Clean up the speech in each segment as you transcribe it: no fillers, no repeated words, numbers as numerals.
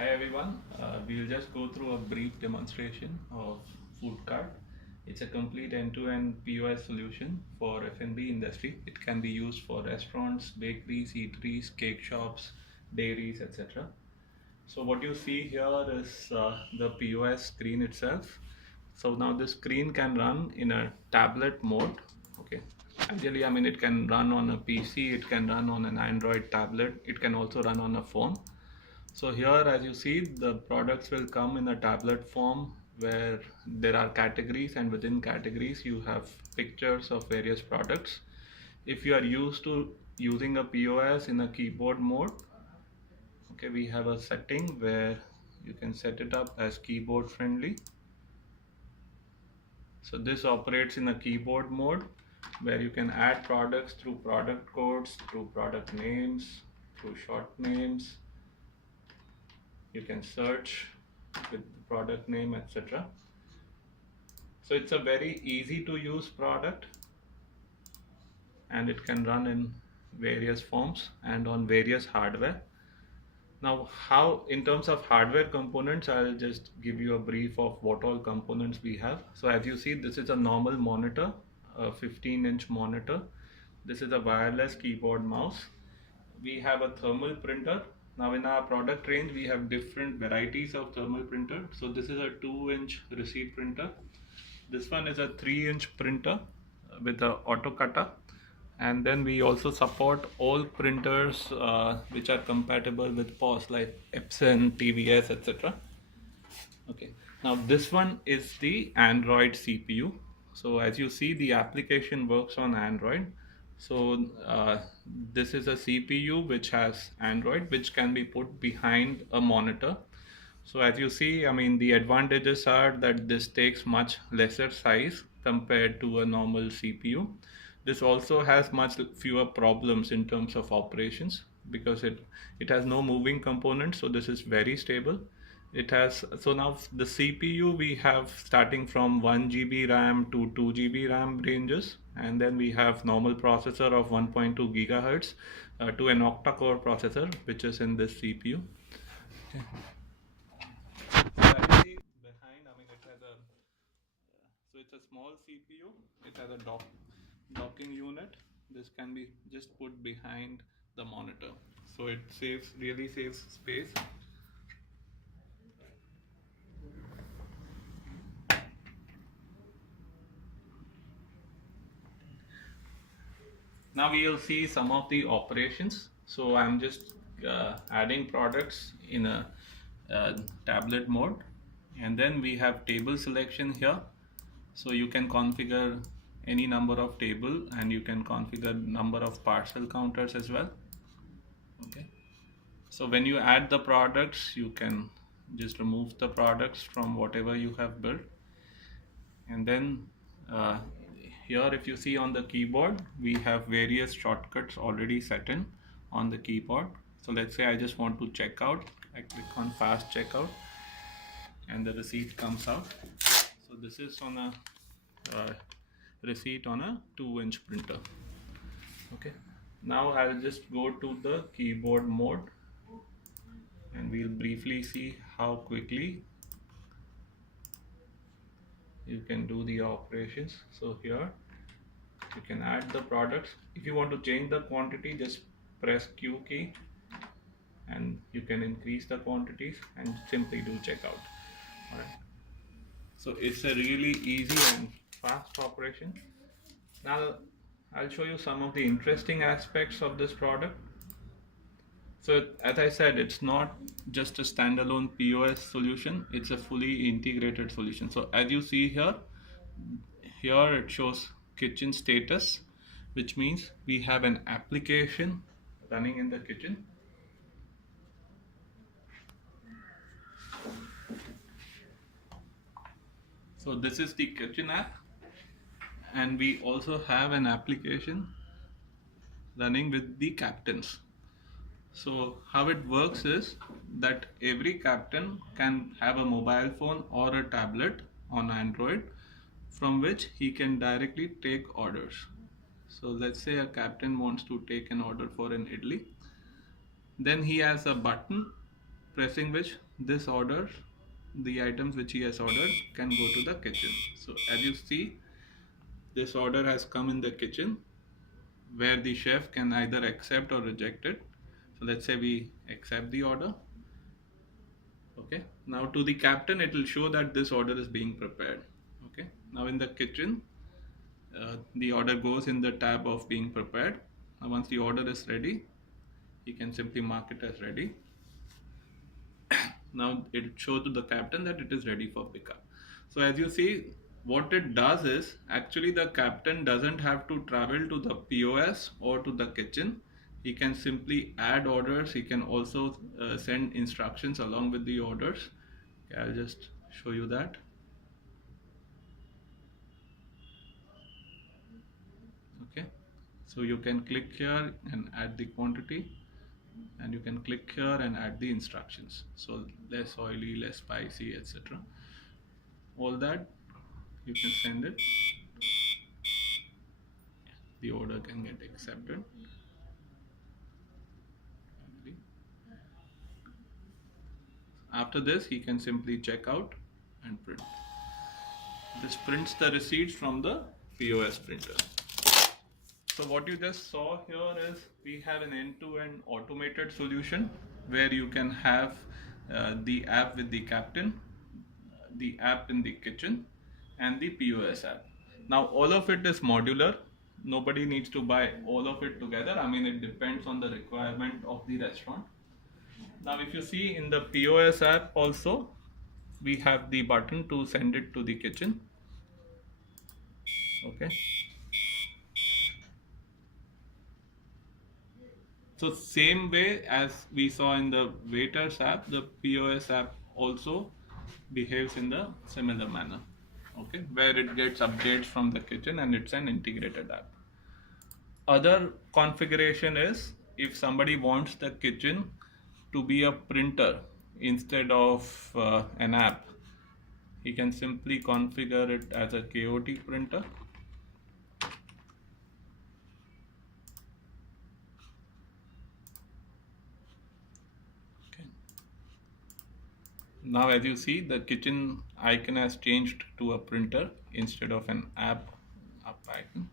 Hi everyone, we'll just go through a brief demonstration of Foodkart. It's a complete end-to-end POS solution for F&B industry. It can be used for restaurants, bakeries, eateries, cake shops, dairies, etc. So what you see here is the POS screen itself. So now this screen can run in a tablet mode. Okay. Ideally, I mean, it can run on a PC, it can run on an Android tablet, it can also run on a phone. So here, as you see, the products will come in a tablet form where there are categories, and within categories you have pictures of various products. If you are used to using a POS in a keyboard mode, okay, we have a setting where you can set it up as keyboard friendly. So this operates in a keyboard mode where you can add products through product codes, through product names, through short names. You can search with the product name, etc. So it's a very easy to use product, and it can run in various forms and on various hardware. Now, how in terms of hardware components, I'll just give you a brief of what all components we have. So as you see, this is a normal monitor, a 15-inch monitor. This is a wireless keyboard mouse. We have a thermal printer. Now in our product range, we have different varieties of thermal printer. So this is a 2-inch receipt printer. This one is a 3-inch printer with a auto cutter, and then we also support all printers which are compatible with POS like Epson, TVS, etc. Okay, now this one is the Android CPU. So as you see, the application works on Android. So this is a CPU which has Android, which can be put behind a monitor. So as you see, I mean, the advantages are that this takes much lesser size compared to a normal CPU. This also has much fewer problems in terms of operations because it has no moving components, so this is very stable. It has, so now the CPU we have starting from 1 GB RAM to 2 GB RAM ranges, and then we have normal processor of 1.2 gigahertz to an octa-core processor which is in this CPU. Okay. So as you see behind, I mean, it has a so it's a small CPU. It has a docking unit. This can be just put behind the monitor, so it really saves space. Now we will see some of the operations. So I'm just adding products in a tablet mode, and then we have table selection here. So you can configure any number of table, and you can configure number of parcel counters as well. Okay. So when you add the products, you can just remove the products from whatever you have built, and then uh, here if you see on the keyboard, we have various shortcuts already set in on the keyboard. So let's say I just want to check out. I click on fast checkout and the receipt comes out. So this is on a uh, receipt on a 2-inch printer. Okay, now I'll just go to the keyboard mode and we'll briefly see how quickly you can do the operations. So here you can add the products. If you want to change the quantity, just press Q key and you can increase the quantities and simply do checkout. Alright. So it's a really easy and fast operation. Now I'll show you some of the interesting aspects of this product. So as I said, it's not just a standalone POS solution, it's a fully integrated solution. So as you see here, it shows kitchen status, which means we have an application running in the kitchen. So this is the kitchen app, and we also have an application running with the captains. So how it works is that every captain can have a mobile phone or a tablet on Android from which he can directly take orders. So let's say a captain wants to take an order for an idli. Then he has a button pressing which this order, the items which he has ordered can go to the kitchen. So as you see, this order has come in the kitchen where the chef can either accept or reject it. So let's say we accept the order. Okay, now to the captain it will show that this order is being prepared. Okay, now in the kitchen the order goes in the tab of being prepared. Now once the order is ready, you can simply mark it as ready. Now it shows to the captain that it is ready for pickup. So as you see, what it does is actually the captain doesn't have to travel to the POS or to the kitchen. He can simply add orders. He can also send instructions along with the orders. Okay, I'll just show you that. Okay, so you can click here and add the quantity, and you can click here and add the instructions. So less oily, less spicy, etc. All that you can send it. The order can get accepted. After this, he can simply check out and print. This prints the receipts from the POS printer. So what you just saw here is we have an end-to-end automated solution where you can have the app with the captain, the app in the kitchen, and the POS app. Now all of it is modular. Nobody needs to buy all of it together. I mean, it depends on the requirement of the restaurant. Now if you see in the POS app also, we have the button to send it to the kitchen. Okay. So same way as we saw in the waiters app, the POS app also behaves in the similar manner. Okay, where it gets updates from the kitchen and it's an integrated app. Other configuration is if somebody wants the kitchen to be a printer instead of an app, he can simply configure it as a KOT printer. Now as you see, the kitchen icon has changed to a printer instead of an app icon.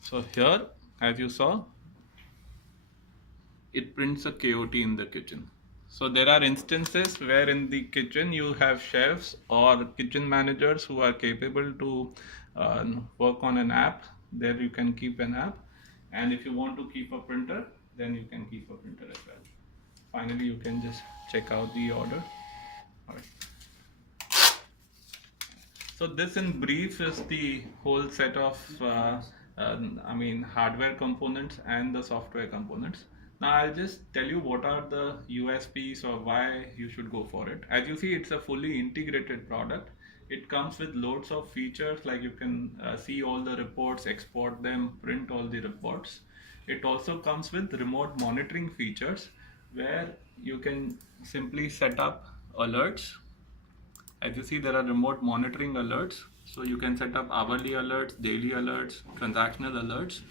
So here, as you saw, it prints a KOT in the kitchen. So there are instances where in the kitchen you have chefs or kitchen managers who are capable to work on an app. There you can keep an app, and if you want to keep a printer, then you can keep a printer as well. Finally, you can just check out the order. All right. So this in brief is the whole set of hardware components and the software components. Now I'll just tell you what are the USPs or why you should go for it. As you see, it's a fully integrated product. It comes with loads of features, like you can see all the reports, export them, print all the reports. It also comes with remote monitoring features where you can simply set up alerts. As you see, there are remote monitoring alerts. So you can set up hourly alerts, daily alerts, transactional alerts,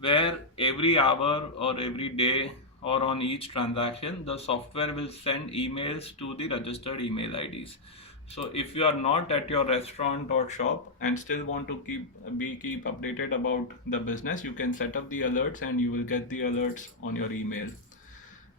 where every hour or every day or on each transaction, the software will send emails to the registered email IDs. So if you are not at your restaurant or shop and still want to keep updated about the business, you can set up the alerts and you will get the alerts on your email.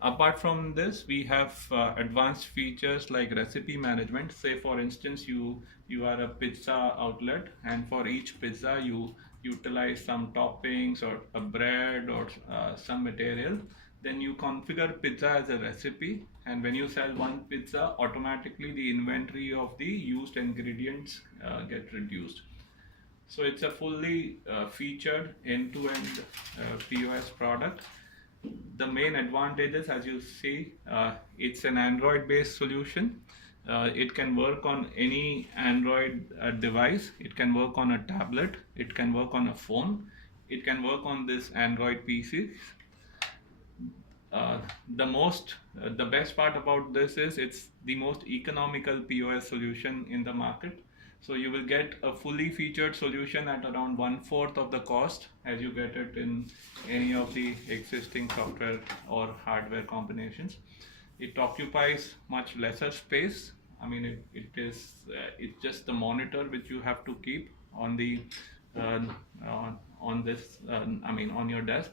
Apart from this, we have advanced features like recipe management. Say for instance, you are a pizza outlet, and for each pizza you utilize some toppings or a bread or some material. Then you configure pizza as a recipe, and when you sell one pizza, automatically the inventory of the used ingredients get reduced. So it's a fully featured end-to-end POS product. The main advantages, as you see, it's an Android based solution. It can work on any Android device. It can work on a tablet, it can work on a phone, it can work on this Android PC. The best part about this is it's the most economical POS solution in the market. So you will get a fully featured solution at around 1/4 of the cost as you get it in any of the existing software or hardware combinations. It occupies much lesser space. I mean, it's just the monitor which you have to keep on the on this on your desk.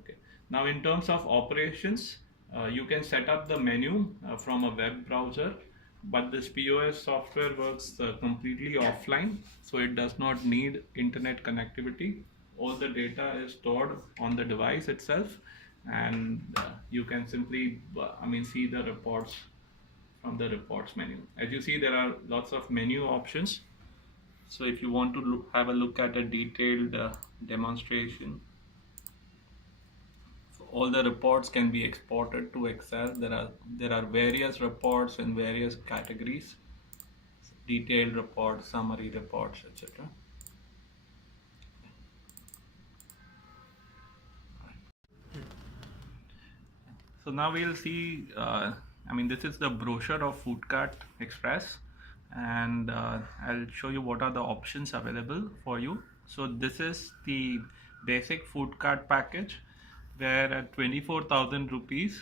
Okay. Now in terms of operations, you can set up the menu from a web browser, but this POS software works completely offline, so it does not need internet connectivity. All the data is stored on the device itself, and you can simply see the reports from the reports menu. As you see, there are lots of menu options. So if you want to have a look at a detailed demonstration, so all the reports can be exported to Excel. There are various reports in various categories: detailed reports, summary reports, etc. So now we'll see, this is the brochure of Foodkart Express, and I'll show you what are the options available for you. So this is the basic Foodkart package, where at 24,000 rupees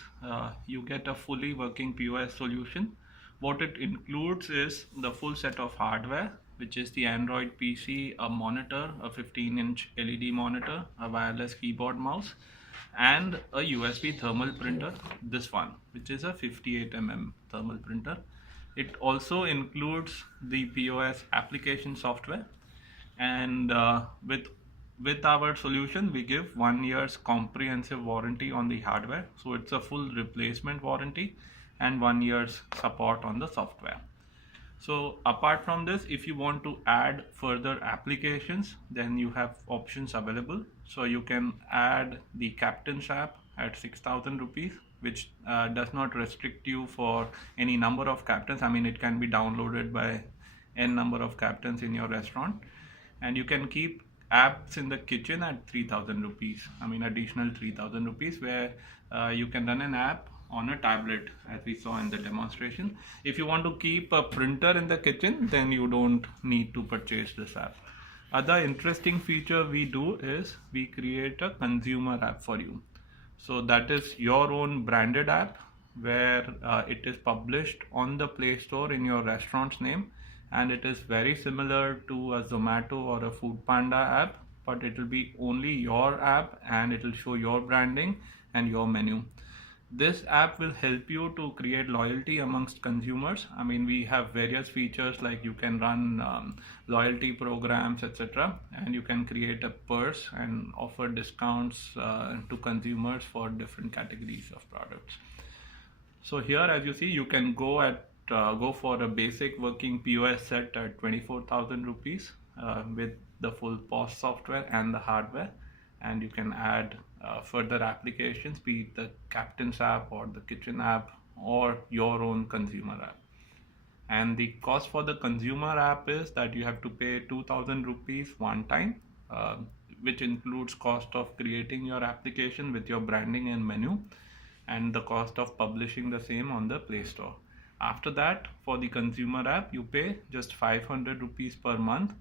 you get a fully working POS solution. What it includes is the full set of hardware, which is the Android PC, a monitor, a 15-inch LED monitor, a wireless keyboard mouse, and a USB thermal printer, this one, which is a 58 thermal printer. It also includes the POS application software, and with our solution we give 1 year's comprehensive warranty on the hardware, so it's a full replacement warranty, and 1 year's support on the software. So apart from this, if you want to add further applications, then you have options available. So you can add the Captain's app at 6,000 rupees, which does not restrict you for any number of captains. It can be downloaded by n number of captains in your restaurant. And you can keep apps in the kitchen at 3,000 rupees. Additional 3,000 rupees, where you can run an app on a tablet, as we saw in the demonstration. If you want to keep a printer in the kitchen, then you don't need to purchase this app. Other interesting feature we do is we create a consumer app for you. So that is your own branded app, where it is published on the Play Store in your restaurant's name, and it is very similar to a Zomato or a Foodpanda app, but it will be only your app, and it will show your branding and your menu. This app will help you to create loyalty amongst consumers. We have various features, like you can run loyalty programs, etc. And you can create a purse and offer discounts to consumers for different categories of products. So here, as you see, you can go for a basic working POS set at 24,000 rupees with the full POS software and the hardware. And you can add further applications, be it the Captain's app or the kitchen app or your own consumer app. And the cost for the consumer app is that you have to pay 2,000 rupees one time, which includes cost of creating your application with your branding and menu, and the cost of publishing the same on the Play Store. After that, for the consumer app, you pay just 500 rupees per month,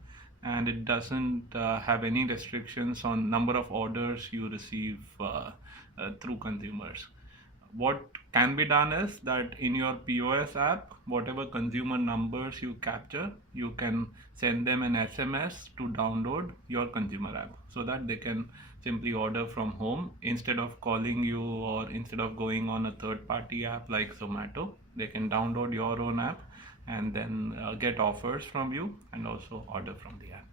and it doesn't have any restrictions on number of orders you receive through consumers. What can be done is that in your POS app, whatever consumer numbers you capture, you can send them an SMS to download your consumer app, so that they can simply order from home instead of calling you, or instead of going on a third-party app like Zomato. They can download your own app and then get offers from you and also order from the app.